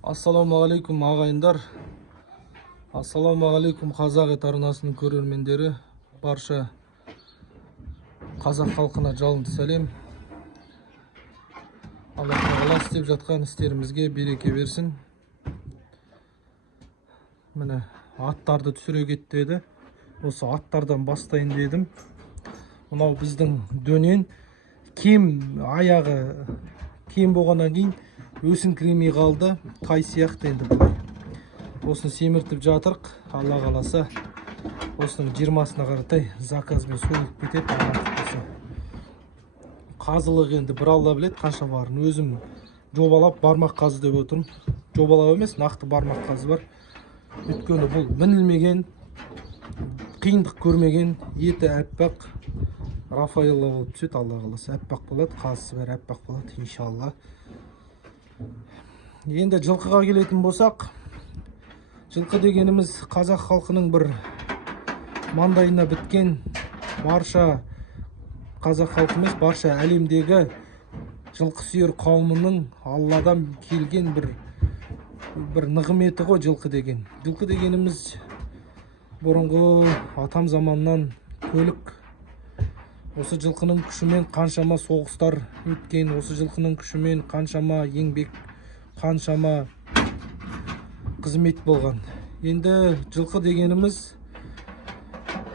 Ассалаумағалейкум ағайындар. Ассалаумағалейкум қазақ ет арнасының көрермендері. Барша қазақ халқына жалынды сәлем. Алла тағала істеп жатқан істерімізге береке берсін. Міне аттарды түсіре кетті. Осы аттардан бастайын дедім. Мынау біздің дөнен аяғы кем болғаннан кейін өсіңкіремей қалды. Тай сияқты енді бұлай. Осыны семіртіп жатырық. Алла қаласа осының 20-сына қаратай заказбен сойылып кетеді. Қазылық енді бір алла біледі қанша барын. Өзім жобалап бармақ қазы деп отырмын. Жобалап емес, нақты бармақ қазы бар. Өйткені бұл мінілмеген, қиындық көрмеген, еті әппақ Рафаэлла болып түседі. Алла қаласа әппақ болады, қазысы бәрі әппақ болады иншалла. Енді жылқыға келетін болсақ, жылқы дегеніміз қазақ халқының бір маңдайына біткен, барша қазақ халқы емес, барша әлемдегі жылқы сүйер қауымының Алладан келген бір нығметі ғой жылқы деген. Жылқы дегеніміз бұрынғы атам заманнан көлік. Осы жылқының күшімен қаншама соғыстар өткен, осы жылқының күшімен қаншама еңбек, қаншама қызмет болған. Енді жылқы дегеніміз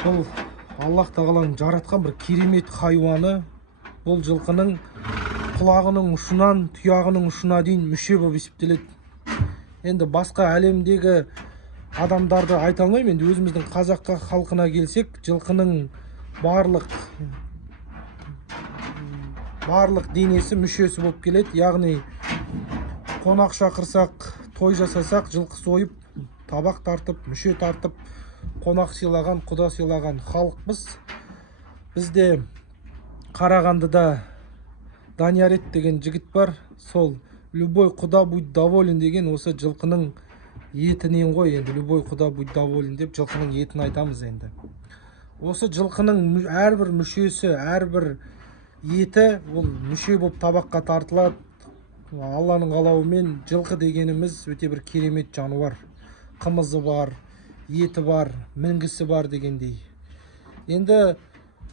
бұл Аллах тағаланың жаратқан бір керемет хайуаны. Бұл жылқының құлағының ұшынан тұяғының ұшына дейін мүше болып есептеледі. Енді басқа әлемдегі адамдарды айта алмаймын. Енді өзіміздің қазаққа халқына келсек, жылқының барлық денесі мүшесі болып келеді. Яғни қонақ шақырсақ, той жасасақ, жылқы сойып, табақ тартып, мүше тартып, қонақ сыйлаған, құда сыйлаған халықпыз. Бізде Қарағандыда Даниярет деген жігіт бар. Сол любой құда будь доволен деген осы жылқының етінен ғой. Енді любой құда будь доволен деп жылқының етін айтамыз енді. Осы жылқының әрбір мүшесі, әрбір еті ол мүше болып табаққа тартылады. Алланың қалауымен жылқы дегеніміз өте бір керемет жануар. Қымызы бар, еті бар, мінгісі бар дегендей. Енді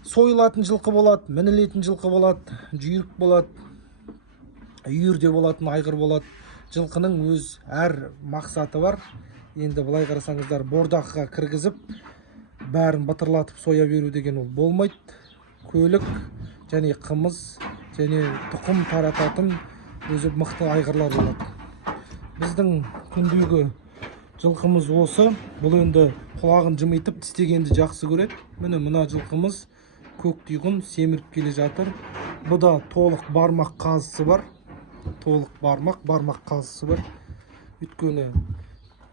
сойылатын жылқы болады, мінілетін жылқы болады, жүйрік болады, үйірде болатын айғыр болады. Жылқының өз әр мақсаты бар. Енді былай қарасаңыздар, бордаққа кіргізіп, бәрін бытырлатып соя беру деген ол болмайды. Көлік және қымыз және тұқым тарататын өзі мықты айғырлар болады. Біздің күндегі жылқымыз осы. Бұл енді құлағын жымитып тістегенді жақсы көреді. Мына жылқымыз көктүйгін семіріп келе жатыр. Бұда толық бармақ қазысы бар. Бармақ қазысы бар. Өйткені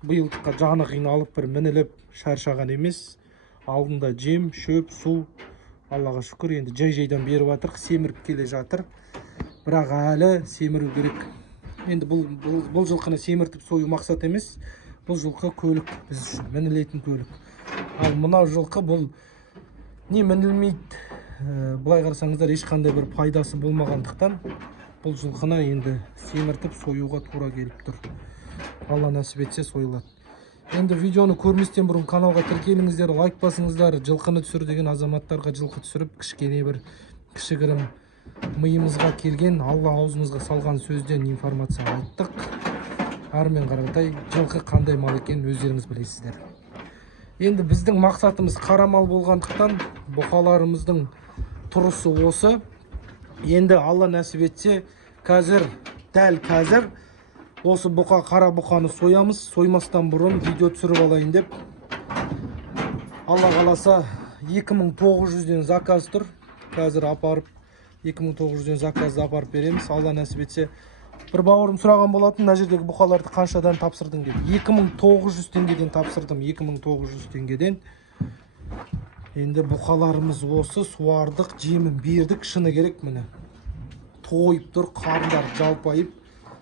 биылдыққа жаны қиналып бір мініліп шаршаған емес. Алдында жем, шөп, су. Аллаға шүкір, енді жай-жайдан беріп жатыр, семіріп келе жатыр. Бірақ әлі семіру керек. Енді бұл жылқыны семіртіп сою мақсат емес. Бұл жылқы көлік, біз үшін мінілетін көлік. Ал мынау жылқы бұл не мінілмейді. Бұлай қарасаңыздар, ешқандай бір пайдасы болмағандықтан бұл жылқыны енді семіртіп союға тура келіп тұр. Алла нәсіп етсе сойылады. Енді видеоны көрместен бұрын каналға тіркеліңіздер, лайк басыңыздар. Жылқыны түсір деген азаматтарға жылқы түсіріп, кішкене бір кішігірім миымызға келген, Алла аузымызға салған сөзден информация айттық. Әрмен қаратай жылқы қандай мал екенін өздеріңіз білесіздер. Енді біздің мақсатымыз қара мал болғандықтан бұқаларымыздың тұрысы осы. Енді Алла нәсіп етсе, дәл қазір осы қара бұқаны соямыз. Соймастан бұрын видео түсіріп алайын деп. Алла қаласа 2900-ден заказ тұр. Қазір апарып 2900-ден заказды апарып береміз. Алла нәсіп етсе. Бір бауырым сұраған болатын, мына жердегі бұқаларды қаншадан тапсырдың деп. 2900 теңгеден тапсырдым. 2900 теңгеден. Енді бұқаларымыз осы, суардық, жемін бердік, шыны керек міне. Тойып тұр, қарындар жалпайып.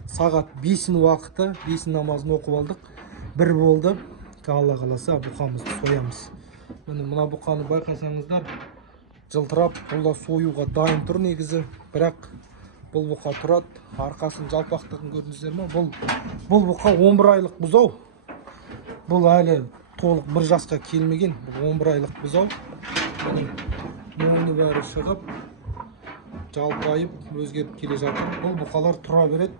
Сағат 5-ін уақыты, 5-ін намазын оқып алдық. Бір болды. Алла қаласа бұқамызды соямыз. Мына бұқаны байқасаңыздар, жылтырап, қолда союға дайын тұр негізі. Бірақ Бұл бұқа тұрады. Арқасын жалпақтығын көрдіңіздер ме? Бұл бұқа 11 айлық бұзау. Бұл әлі толық 1 жасқа келмеген. Бұл 11 айлық бұзау. Мұны бәрі шығып, жалпайып, өзгеріп келе жатыр. Бұл бұқалар тұра береді.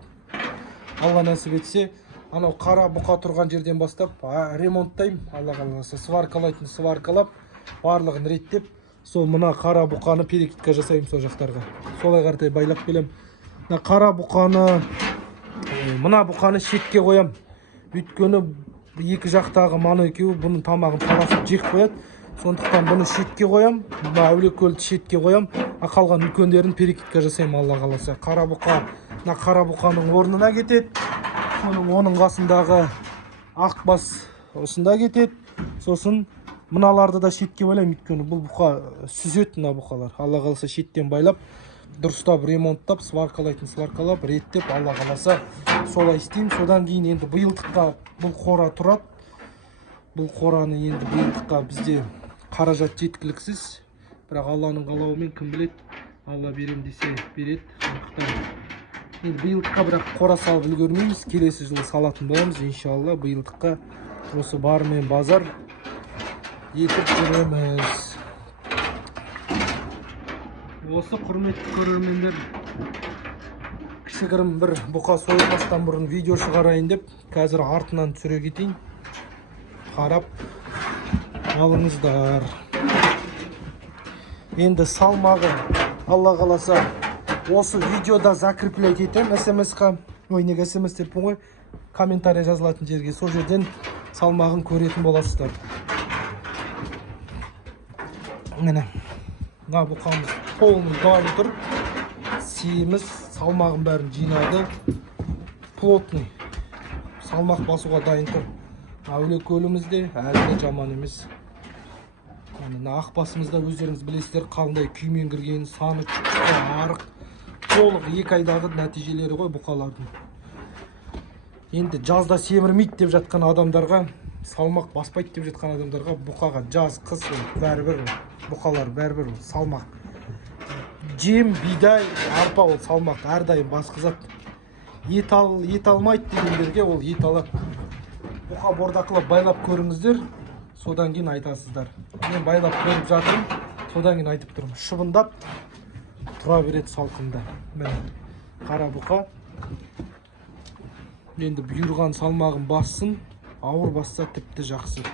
Алла нәсіп етсе, анау қара бұқа тұрған жерден бастап ремонттаймын. Алла қаласа сваркалайтын сваркалап, барлығын реттеп, сол мына қара бұқаны перекидка жасаймын сол жақтарға. Солай қаратай байлап келем. Қара бұқаны, мына бұқаны шетке қоям. Өйткені екі жақтағы маны екеуі бұның тамағын таласып жек қояды. Сондықтан бұны шетке қоям. Мына әулиекөлді шетке қоям. Қалған үлкендерін перекидка жасаймын Алла қаласа. Қара бұқаның орнына кетеді. Оның қасындағы ақбас осында кетеді. Сосын мыналарды да шетке байлаймын. Өйткені бұл бұқа сүзеді мына бұқалар. Алла қаласа шеттен байлап, дұрыстап ремонттап, сваркалап, реттеп, Алла қаласа солай істеймін. Содан кейін енді биылдыққа бұл қора тұрады. Бұл қораны енді биылдыққа бізде қаражат жеткіліксіз. Бірақ Алланың қалауымен кім біледі, Алла берем десе береді. Сондықтан енді биылдыққа бірақ қора салып үлгермейміз. Келесі жылы салатын боламыз, иншалла. Биылдыққа осы бармен базар етіп көреміз. Осы құрметті көрермендер, кішігірім бір бұқа сойылмастан бұрын видео шығарайын деп, қазір артынан түсіре кетейін. Қарап алыңыздар. Енді салмағы Алла қаласа осы видеода закреплять етем смс-қа. Неге смс деппін ғой, комментарий жазылатын жерге. Сол жерден салмағын көретін боласыздар. Міне, мына бұқамыз полный дайын тұр. Сейіміз салмағын бәрін жинады. Плотный. Салмақ басуға дайын тұр. Әулиекөлімізде әлі жаман емес. Ақбасымызда өздеріңіз білесіздер қандай күймен кірген, саны шықты, арық. Толық 2 айдағы нәтижелері ғой бұқалардың. Енді жазда семірмейді деп жатқан адамдарға, салмақ баспайды деп жатқан адамдарға, бұқаға жаз, қыс бәрібір, бұқалар бәрібір салмақ. Жем, бидай, арпа ол салмақ әрдайым басқызады. Ет алмайды дегендерге ол ет алады. Бұқа бордақылап байлап көріңіздер, содан кейін айтасыздар. Мен байлап көріп жатырмын, содан кейін айтып тұрмын. Шыбындап тұра береді салқында. Міне қара бұқа. Енді бұйырған салмағын бассын, ауыр басса тіпті жақсы.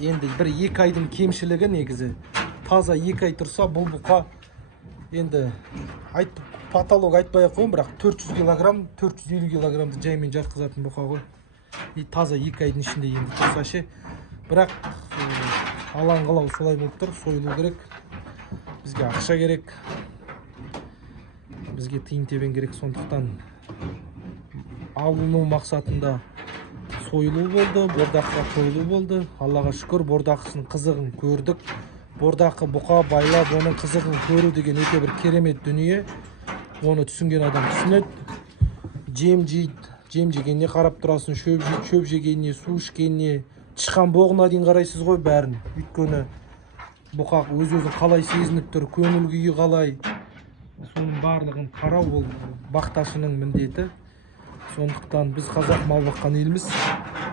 Енді 1-2 айдың кемшілігі негізі. Таза 2 ай тұрса бұл бұқа енді патолог айтпай қойын, бірақ 400 килограмм, 450 килограммды жаймен жатқызатын бұқа ғой. Таза 2 айдың ішінде енді тұрса ше. Бірақ алаң қалау солай болып тұр, сойылу керек. Бізге ақша керек. Бізге тиын тебен керек, сондықтан алыну мақсатында сойылу болды, бордаққа қойылу болды. Аллаға шүкір, бордақысын қызығын көрдік. Бордақы бұқа байлап, оның қызығын көру деген өте бір керемет дүние. Оны түсінген адам түсінеді. Жем жейді, жем жегеніне қарап тұрасың, шөп жегеніне, су ішкеніне, тышқан боғына дейін қарайсыз ғой бәрін. Өйткені бұқа өз-өзін қалай сезініп тұр, көңіл күйі қалай, соның барлығын қарау ол бақташының міндеті. Сондықтан біз қазақ мал баққан елміз,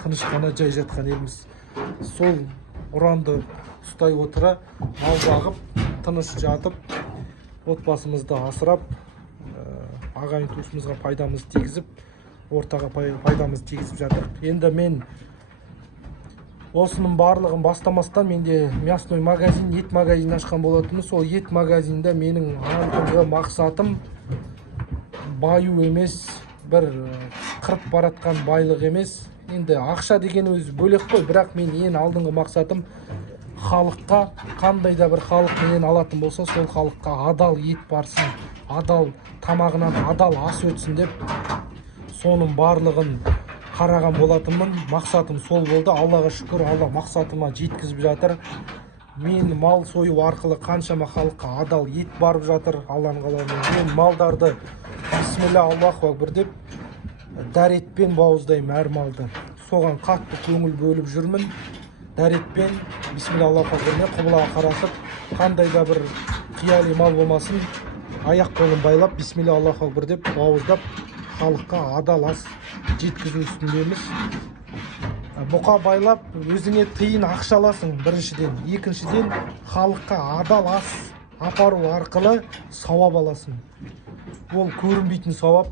тыныш қана жай жатқан елміз. Сол ұранды ұстай отыра, мал бағып, тыныш жатып, отбасымызды асырап, ағайын туысымызға пайдамыз тигізіп, ортаға пайдамыз тигізіп жатыр. Енді мен осының барлығын бастамастан менде мясной магазин, ет магазин ашқан болатынмын. Сол ет магазинде менің алдыңғы мақсатым баю емес, бір қырып баратқан байлық емес. Енді ақша деген өзі бөлек қой, бірақ мен ең алдыңғы мақсатым халыққа, қандай да бір халық менен алатын болса, сол халыққа адал ет барсын, адал тамағынан адал ас өтсін деп, соның барлығын қараған болатынмын. Мақсатым сол болды. Аллаға шүкір, Алла мақсатыма жеткізіп жатыр. Мен мал сою арқылы қаншама халыққа адал ет барып жатыр. Алланың қалауымен мен малдарды бисмилля Аллаху акбар деп дәретпен бауыздаймын әр малды. Соған қатты көңіл бөліп жүрмін. Дәретпен бисмилля Аллаху акбармен құбылаға қарасып, қандай да бір қияли мал болмасын, аяқ қолын байлап бисмилля аллаху акбар деп бауыздап халыққа адал ас жеткізу үстіндеміз. Бұқа байлап өзіңе тиын ақша аласың біріншіден, екіншіден халыққа адал ас апару арқылы сауап аласың. Ол көрінбейтін сауап,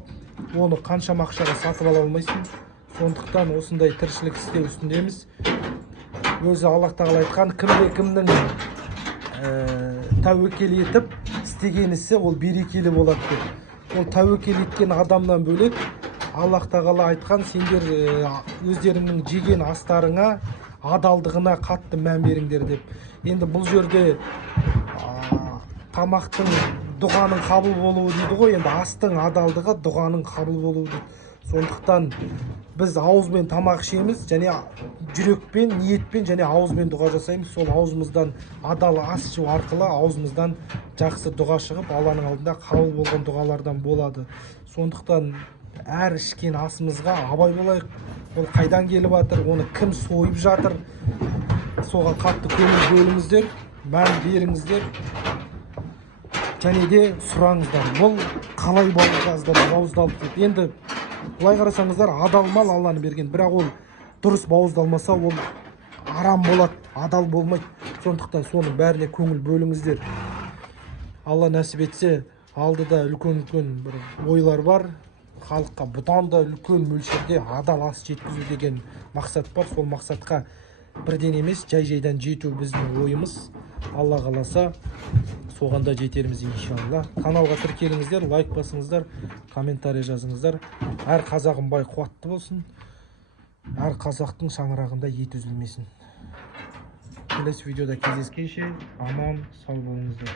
оны қаншама ақшаға сатып ала алмайсың. Сондықтан осындай тіршілік істеу үстіндеміз. Өзі Аллах тағала айтқан, кімде-кімнің тәуекел етіп істеген ісі ол берекелі болады деп. Ол тәуекел еткен адамнан бөлек Аллах тағала айтқан, сендер өздеріңнің жеген астарыңа адалдығына қатты мән беріңдер деп. Енді бұл жерде тамақтың дұғаның қабыл болуы дейді ғой, енді астың адалдығы дұғаның қабыл болуы дейді. Сондықтан біз ауызбен тамақ ішеміз, және жүрекпен, ниетпен және ауызбен дұға жасаймыз. Сол аузымыздан адал ас ішу арқылы аузымыздан жақсы дұға шығып, Алланың алдында қабыл болған дұғалардан болады. Сондықтан әр ішкен асымызға абай болайық. Ол қайдан келіп жатыр, оны кім сойып жатыр, соған қатты көңіл бөліңіздер, мән беріңіздер. Және де сұраңыздар, бұл қалай бауыздалып деп. Енді былай қарасаңыздар, адал мал Алланы берген, бірақ ол дұрыс бауыздалмаса, ол арам болады, адал болмайды. Сондықтан соның бәріне көңіл бөліңіздер. Алла нәсіп етсе, алдыда үлкен-үлкен бір ойлар бар. Халыққа бұдан да үлкен мөлшерде адал ас жеткізу деген мақсат бар. Сол мақсатқа бірден емес, жай-жайдан жету біздің ойымыз. Алла қаласа, соғанда жетеріміз иншалла. Каналға тіркеліңіздер, лайк басыңыздар, комментарий жазыңыздар. Әр қазағым бай қуатты болсын. Әр қазақтың шаңырағында ет үзілмесін. Келесі видеода кездескенше аман сау болыңыздар.